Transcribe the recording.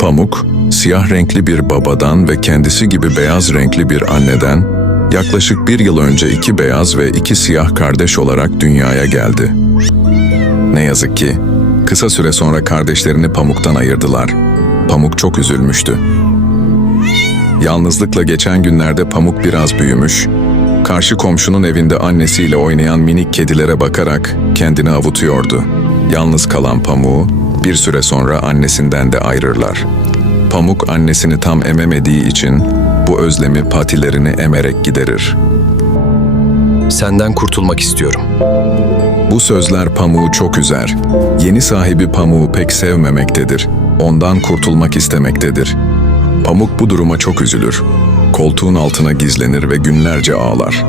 Pamuk, siyah renkli bir babadan ve kendisi gibi beyaz renkli bir anneden, yaklaşık 1 yıl önce 2 beyaz ve 2 siyah kardeş olarak dünyaya geldi. Ne yazık ki, kısa süre sonra kardeşlerini Pamuk'tan ayırdılar. Pamuk çok üzülmüştü. Yalnızlıkla geçen günlerde Pamuk biraz büyümüş, karşı komşunun evinde annesiyle oynayan minik kedilere bakarak kendini avutuyordu. Yalnız kalan Pamuk'u bir süre sonra annesinden de ayırırlar. Pamuk annesini tam ememediği için bu özlemi patilerini emerek giderir. Senden kurtulmak istiyorum. Bu sözler Pamuk'u çok üzer. Yeni sahibi Pamuk'u pek sevmemektedir. Ondan kurtulmak istemektedir. Pamuk bu duruma çok üzülür. Koltuğun altına gizlenir ve günlerce ağlar.